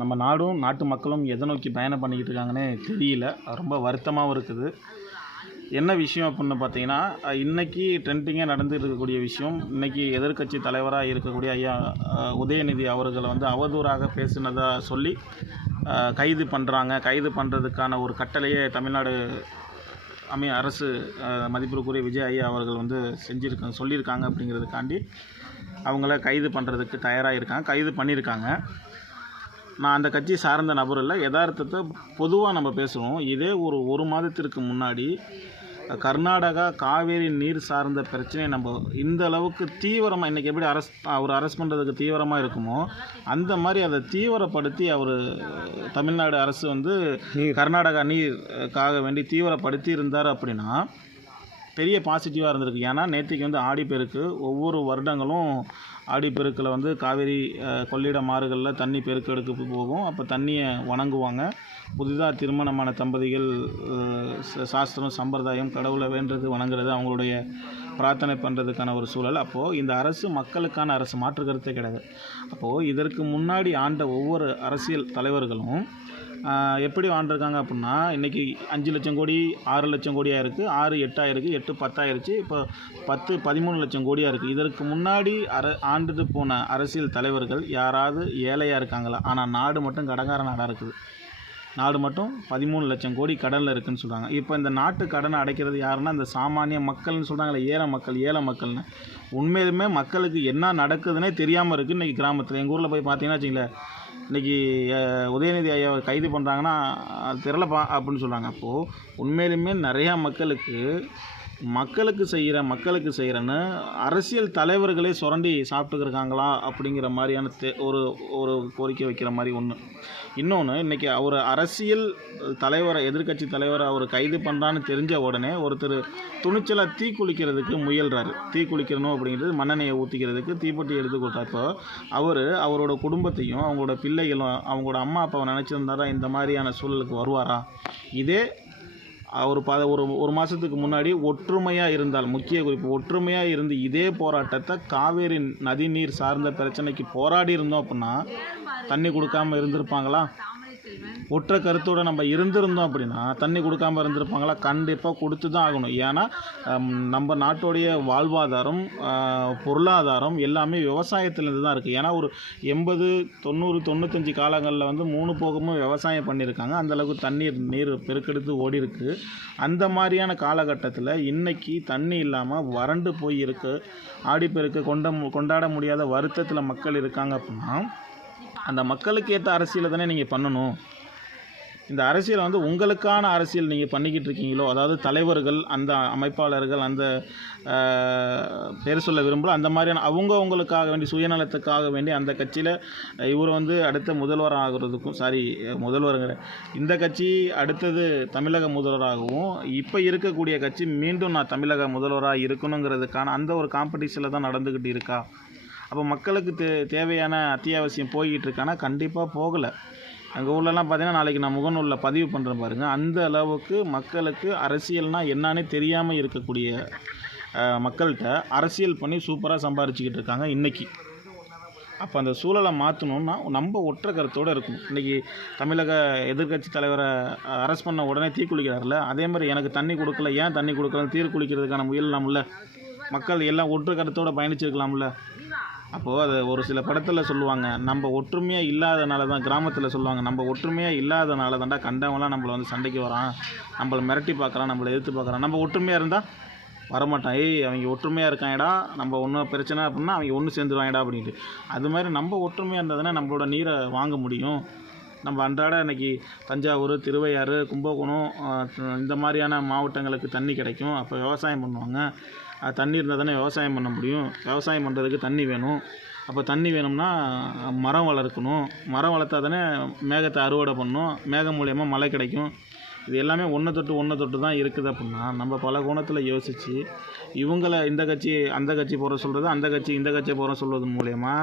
நம்ம நாடும் நாட்டு மக்களும் எதை நோக்கி பயணம் பண்ணிக்கிட்டு இருக்காங்கன்னே தெரியல. ரொம்ப வருத்தமாகவும் இருக்குது. என்ன விஷயம் அப்படின்னு பார்த்தீங்கன்னா, இன்றைக்கி ட்ரெண்டிங்காக நடந்துட்டு இருக்கக்கூடிய விஷயம், இன்றைக்கி எதிர்க்கட்சி தலைவராக இருக்கக்கூடிய ஐயா உதயநிதி அவர்களை வந்து அவதூறாக பேசினதா சொல்லி கைது பண்ணுறாங்க. கைது பண்ணுறதுக்கான ஒரு கட்டளையே தமிழ்நாடு அரசு மதிப்பிற்குரிய விஜய் ஐயா அவர்கள் வந்து சொல்லியிருக்காங்க. அப்படிங்கிறதுக்காண்டி அவங்கள கைது பண்ணுறதுக்கு தயாராக இருக்காங்க, கைது பண்ணியிருக்காங்க. நான் அந்த கட்சி சார்ந்த நபர் இல்லை, யதார்த்தத்தை பொதுவாக நம்ம பேசுகிறோம். இதே ஒரு மாதத்திற்கு முன்னாடி கர்நாடகா காவேரி நீர் சார்ந்த பிரச்சனையை நம்ம இந்த அளவுக்கு தீவிரமாக, இன்றைக்கி எப்படி அவர் அரெஸ்ட் பண்ணுறதுக்கு தீவிரமாக இருக்குமோ அந்த மாதிரி அதை தீவிரப்படுத்தி தமிழ்நாடு அரசு வந்து கர்நாடகா நீருக்காக வேண்டி தீவிரப்படுத்தி இருந்தார் அப்படின்னா பெரிய பாசிட்டிவாக இருந்திருக்கு. ஏன்னா நேற்றுக்கு வந்து ஆடிப்பெருக்கு, ஒவ்வொரு வருடங்களும் ஆடிப்பெருக்கில் வந்து காவேரி கொள்ளிடம் ஆறுகளில் தண்ணி பெருக்கெடுக்க போகும். அப்போ தண்ணியை வணங்குவாங்க. புதிதாக திருமணமான தம்பதிகள் சாஸ்திரம் சம்பிரதாயம் கடவுளை வேண்டுறது வணங்குறது அவங்களுடைய பிரார்த்தனை பண்ணுறதுக்கான ஒரு சூழல். அப்போது இந்த அரசு மக்களுக்கான அரசு, மாற்று கருத்தே கிடையாது. அப்போது இதற்கு முன்னாடி ஆண்ட ஒவ்வொரு அரசியல் தலைவர்களும் எப்படி வாழ்ந்துருக்காங்க அப்படின்னா, இன்றைக்கி 5 லட்சம் கோடி 6 லட்சம் கோடியாக இருக்குது, 6 8 ஆயிருக்கு, 8 10 ஆயிருச்சு, இப்போ 10 13 லட்சம் கோடியாக இருக்குது. இதற்கு முன்னாடி ஆண்டுட்டு போன அரசியல் தலைவர்கள் யாராவது ஏழையாக இருக்காங்களா? ஆனால் நாடு மட்டும் கடங்கார நாடாக இருக்குது. நாடு மட்டும் 13 லட்சம் கோடி கடனில் இருக்குதுன்னு சொல்கிறாங்க. இப்போ இந்த நாட்டு கடனை அடைக்கிறது யாருன்னா இந்த சாமானிய மக்கள்னு சொல்கிறாங்களே, ஏழை மக்கள்னு. உண்மையிலுமே மக்களுக்கு என்ன நடக்குதுன்னே தெரியாமல் இருக்குது இன்றைக்கி கிராமத்தில். எங்கள் ஊரில் போய் பார்த்தீங்கன்னா வச்சுங்களேன், இன்றைக்கி உதயநிதி ஐயா கைது பண்ணுறாங்கன்னா அது தெரிலப்பா அப்படின்னு சொல்கிறாங்க. அப்போது உண்மையிலுமே நிறையா மக்களுக்கு செய்கிறேன்னு அரசியல் தலைவர்களே சுரண்டி சாப்பிட்டுருக்காங்களா அப்படிங்கிற மாதிரியான ஒரு கோரிக்கை வைக்கிற மாதிரி ஒன்று. இன்னொன்று, இன்றைக்கி அவர் அரசியல் தலைவரை, எதிர்க்கட்சி தலைவரை அவர் கைது பண்ணுறான்னு தெரிஞ்ச உடனே ஒருத்தர் துணிச்சலாக தீ குளிக்கிறதுக்கு முயல்றாரு. தீ குளிக்கணும் அப்படிங்கிறது மண்ணெண்ணெயை ஊற்றிக்கிறதுக்கு தீப்பெட்டி எடுத்து கொடுத்தப்போ அவரோட குடும்பத்தையும் அவங்களோட பிள்ளைகளும் அவங்களோட அம்மா அப்பாவை நினச்சிருந்தாரா இந்த மாதிரியான சூழலுக்கு வருவாரா? இதே ஒரு மாதத்துக்கு முன்னாடி ஒற்றுமையாக இருந்தால், முக்கிய குறிப்பு ஒற்றுமையாக இருந்து இதே போராட்டத்தை காவேரி நதி நீர் சார்ந்த பிரச்சனைக்கு போராடி இருந்தோம் அப்படின்னா தண்ணி கொடுக்காமல் இருந்திருப்பாங்களா? ஒற்றை கருத்தோடு நம்ம இருந்திருந்தோம் அப்படின்னா தண்ணி கொடுக்காமல் இருந்திருப்பாங்களா? கண்டிப்பாக கொடுத்து தான் ஆகணும். ஏன்னா நம்ம நாட்டுடைய வாழ்வாதாரம், பொருளாதாரம் எல்லாமே விவசாயத்திலேருந்து தான் இருக்குது. ஏன்னா ஒரு 80 90 95 காலங்களில் வந்து 3 போகமும் விவசாயம் பண்ணியிருக்காங்க. அந்தளவுக்கு நீர் பெருக்கெடுத்து ஓடி இருக்குது. அந்த மாதிரியான காலகட்டத்தில் இன்றைக்கி தண்ணி இல்லாமல் வறண்டு போய் இருக்குது. ஆடிப்பெருக்கு கொண்டாட முடியாத வருத்தத்தில் மக்கள் இருக்காங்க அப்படின்னா அந்த மக்களுக்கு ஏற்ற அரசியலை தானே நீங்கள் பண்ணணும். இந்த அரசியலை வந்து உங்களுக்கான அரசியல் நீங்கள் பண்ணிக்கிட்டு இருக்கீங்களோ, அதாவது தலைவர்கள், அந்த அமைப்பாளர்கள், அந்த பேர் சொல்ல விரும்பல, அந்த மாதிரியான அவங்களுக்காக வேண்டி, சுயநலத்துக்காக வேண்டி அந்த கட்சியில் இவர் வந்து அடுத்த முதல்வர் ஆகிறதுக்கும், முதல்வருங்கிற இந்த கட்சி அடுத்தது தமிழக முதல்வராகவும், இப்போ இருக்கக்கூடிய கட்சி மீண்டும் நான் தமிழக முதல்வராக இருக்கணுங்கிறதுக்கான அந்த ஒரு காம்படிஷனில் தான் நடந்துக்கிட்டு இருக்கா? அப்போ மக்களுக்கு தேவையான அத்தியாவசியம் போய்கிட்டு இருக்கானா? கண்டிப்பாக போகலை. எங்கள் ஊர்லலாம் பார்த்தீங்கன்னா நாளைக்கு நான் முகநூலில் பதிவு பண்ணுறேன் பாருங்கள். அந்த அளவுக்கு மக்களுக்கு அரசியல்னால் என்னன்னே தெரியாமல் இருக்கக்கூடிய மக்கள்கிட்ட அரசியல் பண்ணி சூப்பராக சம்பாரிச்சிக்கிட்டு இருக்காங்க இன்றைக்கி. அப்போ அந்த சூழலை மாற்றணுன்னா நம்ம ஒற்றை கருத்தோடு இருக்கணும். இன்றைக்கி தமிழக எதிர்க்கட்சி தலைவரை அரெஸ்ட் பண்ண உடனே தீ குளிக்கிறார்ல, அதே மாதிரி எனக்கு தண்ணி கொடுக்கல, ஏன் தண்ணி கொடுக்கலன்னு தீர் குளிக்கிறதுக்கான முயலாம்ல. மக்கள் எல்லாம் ஒற்றை கருத்தோடு பயணிச்சிருக்கலாம்ல. அப்போது அது ஒரு சில படத்தில் சொல்லுவாங்க, நம்ம ஒற்றுமையாக இல்லாதனால தான், கிராமத்தில் சொல்லுவாங்க, நம்ம ஒற்றுமையாக இல்லாதனால தான்டா கண்டவங்களாம் நம்மளை வந்து சண்டைக்கு வரான், நம்மளை மிரட்டி பார்க்குறான், நம்மளை எதிர்த்து பார்க்குறான். நம்ம ஒற்றுமையாக இருந்தால் வரமாட்டான். அவங்க ஒற்றுமையாக இருக்காங்கடா, நம்ம ஒன்றும் பிரச்சனை அப்படின்னா அவங்க ஒன்று சேர்ந்துருவாங்கடா அப்படின்ட்டு. அது மாதிரி நம்ம ஒற்றுமையாக இருந்தால் தானே நம்மளோட நீரை வாங்க முடியும். நம்ம அன்றாட இன்றைக்கி தஞ்சாவூர், திருவையாறு, கும்பகோணம் இந்த மாதிரியான மாவட்டங்களுக்கு தண்ணி கிடைக்கும். அப்போ விவசாயம் பண்ணுவாங்க. தண்ணி இருந்தால் தானே விவசாயம் பண்ண முடியும். விவசாயம் பண்ணுறதுக்கு தண்ணி வேணும். அப்போ தண்ணி வேணும்னா மரம் வளர்க்கணும். மரம் வளர்த்தா தானே மேகத்தை அறுவடை பண்ணணும். மேகம் மூலயமா மழை கிடைக்கும். இது எல்லாமே ஒன்றை தொட்டு தான் இருக்குது அப்படின்னா நம்ம பல கோணத்தில் யோசித்து இவங்களை இந்த கட்சி அந்த கட்சி போகிற சொல்கிறது, அந்த கட்சி இந்த கட்சியை போகிற சொல்கிறது மூலயமா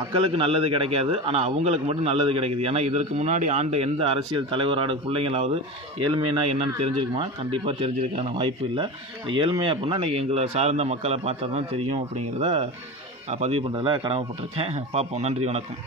மக்களுக்கு நல்லது கிடைக்காது. ஆனால் அவங்களுக்கு மட்டும் நல்லது கிடைக்குது. ஏன்னா இதற்கு முன்னாடி ஆண்ட எந்த அரசியல் தலைவரோட பிள்ளைங்களாவது ஏழ்மைனா என்னென்னு தெரிஞ்சுக்குமா? கண்டிப்பாக தெரிஞ்சிருக்கான வாய்ப்பு இல்லை. ஏழ்மை அப்படின்னா இன்றைக்கி எங்களை சார்ந்த மக்களை பார்த்தா தான் தெரியும் அப்படிங்கிறத பதிவு பண்ணுறதுல கடமைப்பட்டிருக்கேன். பார்ப்போம். நன்றி, வணக்கம்.